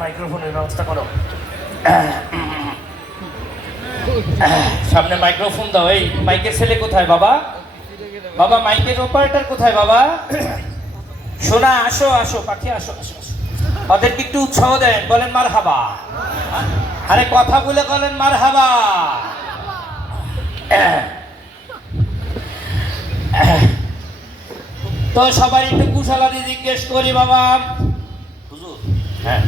মাইক্রোফোনের ব্যবস্থা করো। সামনে মাইক্রোফোন দাও। এই মাইকের ছেলে কোথায় বাবা? বাবা মাইকের অপারেটর কোথায় বাবা? শোনা, আসো আসো পাখি, আসো আসো আসো। ওদেরকে একটু উৎসাহ দেন, বলেন মার হাবা। আরে কথা বলে বলেন মার হাবা। তো সবাই একটু কুশলাদি জিজ্ঞেস করি বাবা। হুজুর, হ্যাঁ,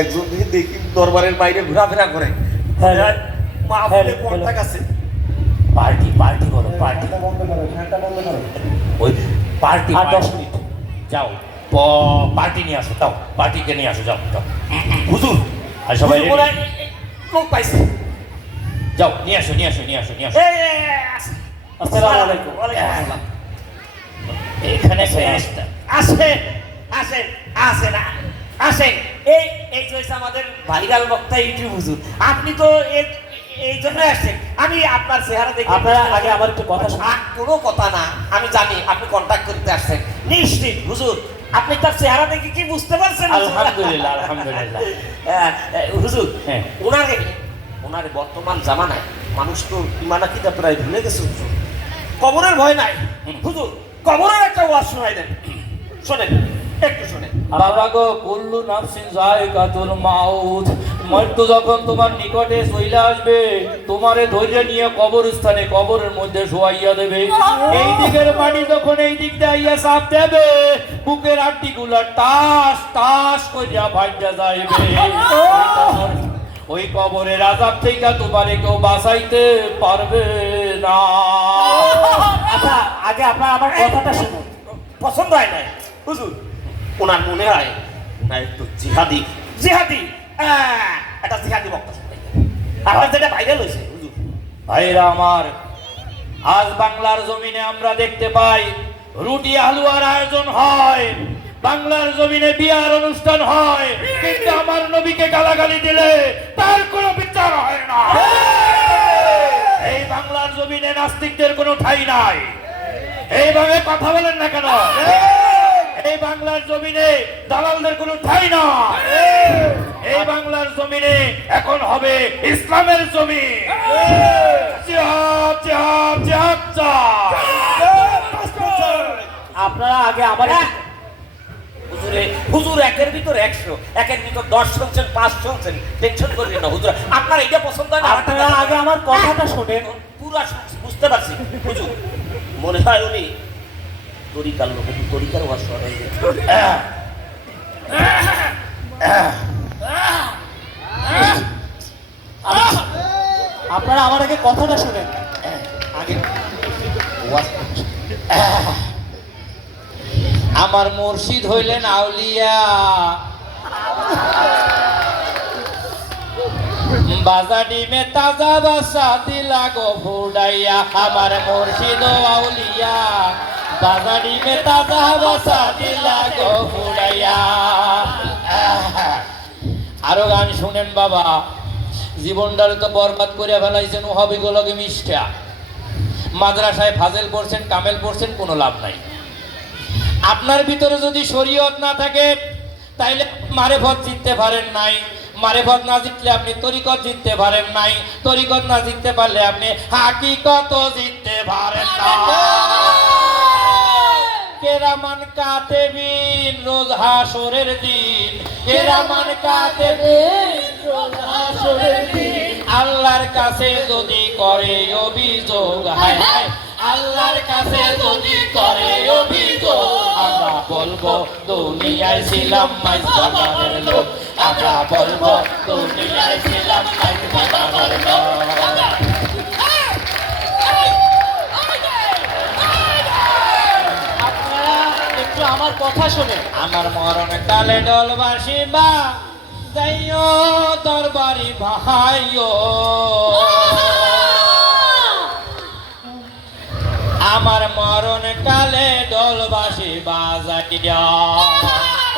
একজন দেখি দরবারের বাইরে ঘোরাফেরা করে, মাহফিলে কন্টাক্ট আছে। পার্টি পার্টি করো, পার্টি ওই পার্টি 8-10 মিনিট যাও, পার্টি নিয়ে আসো, যাও পার্টিকে নিয়ে আসো, যাও যাও হুজুর। আর সবাই লোক পাইছে, যাও নিয়ে আসো নিয়ে আসো নিয়ে আসো নিয়ে আসো। আসসালামু আলাইকুম। এখানে আসেন আসেন আসেন আসেন। এই এই যে আমাদের ভাইরাল বক্তা ইউটিউব হুজুর, আপনি তো এই জন্য আসছেন। আমি আপনার চেহারা দেখে, আপনারা আগে আমার একটু কথা শুনুন। কোনো কথা না, আমি জানি আপনি কন্ট্যাক্ট করতে আসছেন নিশ্চিত হুজুর। আপনি তার চেহারা দেখে কি বুঝতে পারছেন? আলহামদুলিল্লাহ আলহামদুলিল্লাহ। হুজুর, হ্যাঁ, ওনারে বর্তমান জামানায় মানুষ তো ইমানাকিটা প্রায় ভুলে গেছে হুজুর। কবরের ভয় নাই হুজুর, কবরের একটা ওয়াজ শোনাই দেন, শোনেন একটু শোনেন। বাবা গো, কুল্লু নাফসিন যায়কাতুল মাউত। মৃত্যু যখন তোমার নিকটে চলে আসবে, তোমারে ধৈর্য নিয়ে কবরস্থানে কবরের মধ্যে শোয়াইয়া দেবে। এই দিকের মাটি যখন এই দিক দিয়ে আইয়া চাপ দেবে, বুকের আট্টিগুলা টাস টাস করিয়া ভাইয়া যাইবে। ওই কবরের আযাব থেকে তোমারে কেউ বাঁচাইতে পারবে না। আচ্ছা, আগে আপনারা আমার কথাটা শুনুন। পছন্দ হয় নাই হুজুর? ওনার মনে হয় না একটু জিহাদি জিহাদি একটা জিহাদি বক্তা শুনতে, আপনার যেটা ভাইরাল হয়েছে হুজুর। ভাইরা আমার, আজ বাংলার জমিনে আমরা দেখতে পাই রুটি হালুয়ার আয়োজন হয়, বাংলার জমিনে বিয়ার অনুষ্ঠান হয়, কিন্তু আমার নবীকে গালাগালি দিলে তার কোনো বিচার হয় না। এই বাংলার জমিনে নাস্তিকদের কোনো ঠাঁই নাই। এইভাবে কথা বলেন না কেন? এই বাংলার জমিনে দালালদের কোনো ঠাঁই না। এই বাংলার জমিনে এখন হবে ইসলামের জমিন। জিহাদ জিহাদ জিহাদ জিহাদ। আপনারা আগে আমার হুজুর একের ভিতর 100, একের ভিতর 10 শুনছেন, 5 শুনছেন, টেনশন করবেন না হুজুর। আপনার এটা পছন্দ হয় না? আপনারা আগে আমার কথাটা শোনেন। পুরা বুঝতে পারছি হুজুর। মনে হয় উনি তরিকার লোক, একটু তরিকার ওয়াজ শোনাই দেন। আপনারা আমার আগে কথাটা শোনেন। আগে ওয়াজ আমার মুর্শিদ হইলেন আউলিয়া, বাজা ডিমে তাজা বাসা দিলা গো ফুডাইয়া। আমার মুর্শিদ আউলিয়া, বাজা ডিমে তাজা বাসা দিলা গো ফুডাইয়া। আরো গান শুনেন বাবা। জীবনটারে তো বরবাদ করে ফেলাইছেন ওহাবিগুলোকে মিষ্টা। মাদ্রাসায় ফাজেল পড়ছেন, কামেল পড়ছেন, কোনো লাভ নাই। আপনার ভিতরে যদি শরীয়ত না থাকে তাইলে মারেফত জিততে পারেন নাই। মারেফত না জিতলে আপনি তরিকত জিততে পারেন নাই। তরিকত না জিততে পারলে আপনি হাকিকত জিততে পারেন না। কেরামান কাতেবিন রোজ হাসরের দিন, কেরামান কাতেবিন রোজ হাসরের দিন। আল্লাহর কাছে যদি করে অভিযোগ, হায় হায় আল্লাহর কাছে যদি করে অভিযোগ, আমরা বলবো দুনিয়ায় ছিলাম মাইজ বাগানের লোক। আমরা বলবো দুনিয়ায় ছিলাম মাইজ বাগানের লোক। আপনারা একটু আমার কথা শোনেন। আমার মরণ কালে ডলবাসী বা যাইও দরবারি ভাইও। আমার মরণ কালে ডলবাসী বাজাইয়া,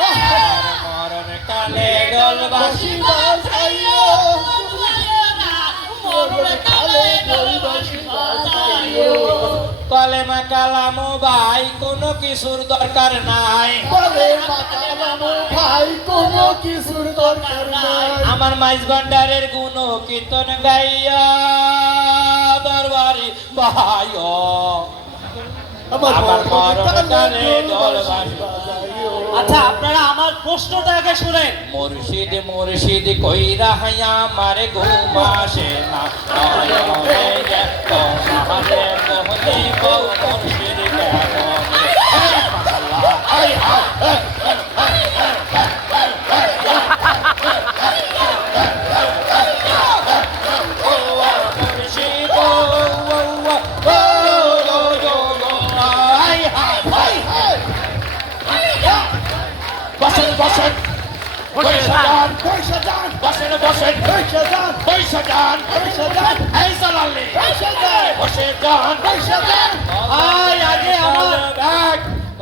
আমার মরণ কালে ডলবাসী বাজাইও, মরণ কালে ডলবাসী বাজাইও। কলেমা কালামো ভাই কোনো কিছুর দরকার নাই, কলেমা কালামো ভাই নাই, কোনো কিছুর দরকার নাই। আমার মাইজ ভান্ডারের গুণ কীর্তন গাইয়া দরবারি ভাই আমার মরণকালে দরবারি আচ্ছা আপনারা আমার প্রশ্নটা আগে শুনেন। মুর্শিদ মুর্শিদ কইরা হায়া মারে ঘুম আসে না নয়নে দেখো আমারে মোহনি কও মুর্শিদ কেমন মাশাআল্লাহ আই বসেন বসেন পয়সা দান, পয়সা দান, বসেন বসেন পয়সা দান, পয়সা দান পয়সা দান, এই সালালি পয়সা দান, বসে দান পয়সা দান। আয় আগে আমার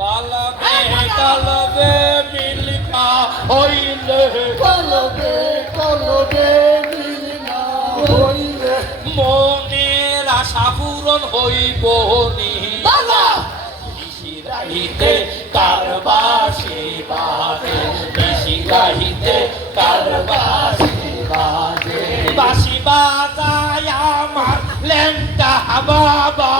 কলবে কলবে মিলিকা হইলে কলবে কলবে মিল না হইলে মনের আশা পূরণ হইব নি নিশিরাহিতে কারবাসি বাজে নিশিরাহিতে কারবাসি বাজে বাসি বাজায় আমার লেন্টা বাবা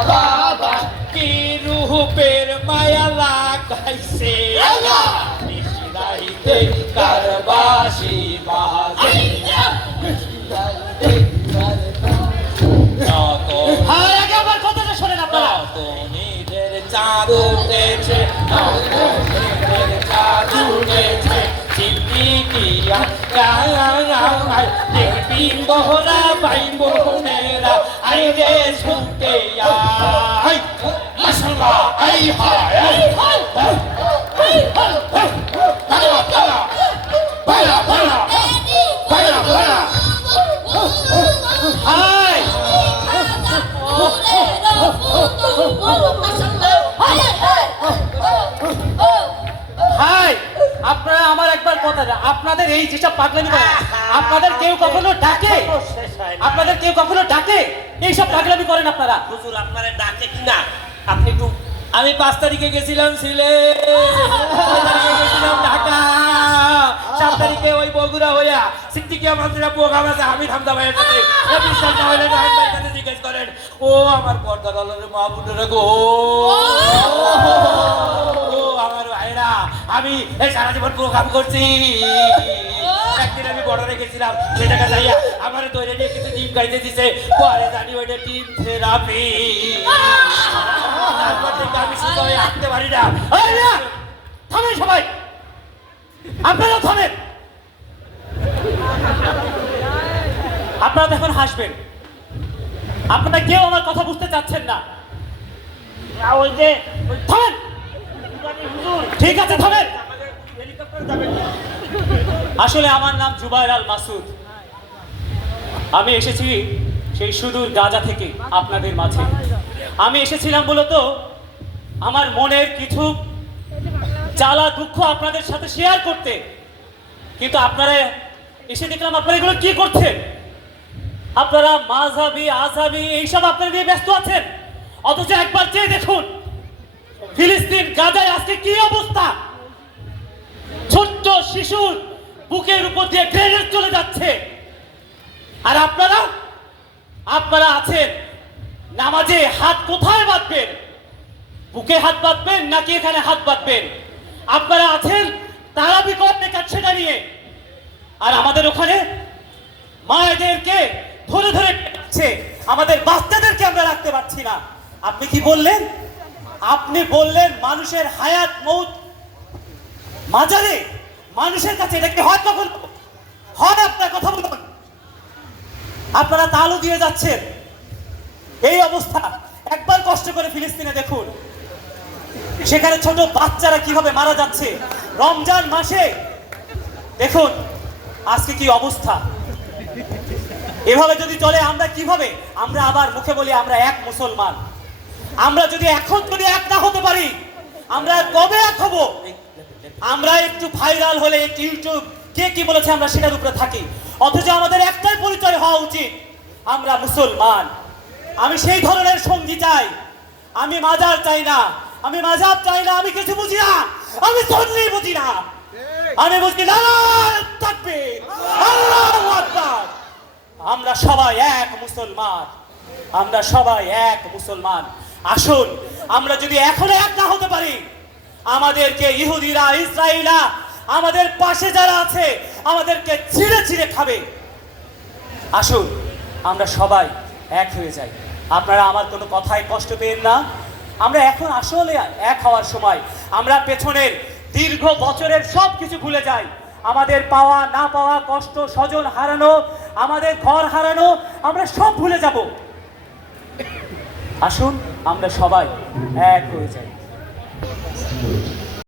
বাবা কি রূপের মায়া লাগাইছে নিশিরাহিতে কারবাসি বাজে আয় আগে আমার কথাটা শুনেন আপনারা। নতুনের চাঁদ উঠেছে নতুনের চাঁদ উঠেছে চিন্তিকিয়া গায় দেখবি বহরা ভাই বোনেরা আই রে শুনতে আই মাশাআল্লাহ আই হায় আই হায় পালা পালা পালা পালা পালা পালা আয় হাই আপনারা আমার একবার কথা আপনাদের এই যেসব পাগলামি করেন আপনাদের কেউ কখনো ডাকে আপনাদের কেউ কখনো ডাকে এইসব পাগলামি করেন আপনারা। হুজুর আপনারে ডাকে কিনা আপনি একটু আমি 5 তারিখে গেছিলাম সিলেট 6 তারিখে গেছিলাম ঢাকা 7 তারিখে ওই বগুড়া হইয়া সিদ্দিকিয়া মাদ্রাসা প্রোগ্রাম আছে হামিদ হামদা ভাইয়ের সাথে বিশাল তাহলে নাইন ভাইয়ের কাছে জিজ্ঞেস করেন ও আমার পর্দার আলোর মা বোনেরা গো ও আমার ভাইরা আমি এই সারা জীবন প্রোগ্রাম করছি একদিন আমি বর্ডারে গেছিলাম সে জায়গা যাইয়া আমার দৈরে নিয়ে কিছু ডিম খাইতে দিছে পরে জানি ওইটা ডিম থেরাপি তারপর থেকে আমি শুধু হয়ে হাঁটতে পারি না এই না, থামেন সবাই আপনারা থামেন। আপনারা এখন হাসবেন আপনারা কেউ আমার কথা বুঝতে চাচ্ছেন না। ওই যে থামেন হুজুর ঠিক আছে থামেন। হেলিকপ্টার যাবে আসলে আমার নাম জুবায়ের আল মাসুদ। আমি এসেছি সেই সুদূর গাজা থেকে আপনাদের মাঝে। আমি এসেছিলাম মূলত আমার মনের কিছু জ্বালা দুঃখ আপনাদের সাথে শেয়ার করতে, কিন্তু আপনারা এসে দেখলাম আপনারা এগুলো কি করছেন। আপনারা মাযহাবি আযহাবি এইসব আপনারা নিয়ে ব্যস্ত আছেন, অথচ একবার চেয়ে দেখুন ফিলিস্তিন গাজায় আজকে কি অবস্থা। ছোট্ট শিশুর বুকের উপর দিয়ে গ্রেনেড চলে যাচ্ছে, আর আপনারা আছেন নামাজে হাত কোথায় বাঁধবেন, বুকে হাত বাঁধবেন নাকি এখানে হাত বাঁধবেন। আপনারা আছেন তারাবি করতে সেটা নিয়ে, আর আমাদের ওখানে মায়েদেরকে ধরে ধরে রাখছে, আমাদের বাচ্চাদেরকে আমরা রাখতে পারছি না। আপনি কি বললেন? আপনি বললেন মানুষের হায়াত মৌত মাজারে, মানুষের কাছে এটা কি হয়? কখন হয়? আপনার কথা বলুন। আপনারা তালু দিয়ে যাচ্ছেন এই অবস্থা। একবার কষ্ট করে ফিলিস্তিনে দেখুন, সেখানে ছোট বাচ্চারা কিভাবে মারা যাচ্ছে রমজান মাসে। দেখুন আজকে কি অবস্থা। এভাবে যদি চলে আমরা কিভাবে, আমরা আবার মুখে বলি আমরা এক মুসলমান। আমরা যদি এখন যদি এক না হতে পারি আমরা কবে এক হব? আমরা একটু ভাইরাল হলে একটু ইউটিউব কে কি বলেছে আমরা সেটার উপরে থাকি, অথচ আমাদের একটাই পরিচয় হওয়া উচিত, আমরা মুসলমান। আমি সেই ধরনের সঙ্গী চাই, আমি মাজার চাই না, আমি মাযহাব চাই না, আমি কিছু বুঝি না, আমি সুন্নি বুঝি না, আমি বুঝি নারায়ে তাকবীর, আল্লাহু আকবার। আমরা সবাই এক মুসলমান, আমরা সবাই এক মুসলমান। আসুন আমরা যদি এখনো এক না হতে পারি, আমাদেরকে ইহুদিরা, ইসরায়েলিরা, আমাদের পাশে যারা আছে আমাদেরকে ছিঁড়ে ছিঁড়ে খাবে। আসুন আমরা সবাই এক হয়ে যাই। আপনারা আমার কোনো কথায় কষ্ট পেন না। আমরা এখন আসলে এক হওয়ার সময়। আমরা পেছনের দীর্ঘ বছরের সব কিছু ভুলে যাই। আমাদের পাওয়া না পাওয়া, কষ্ট, স্বজন হারানো, আমাদের ঘর হারানো, আমরা সব ভুলে যাব। আসুন আমরা সবাই এক হয়ে যাই।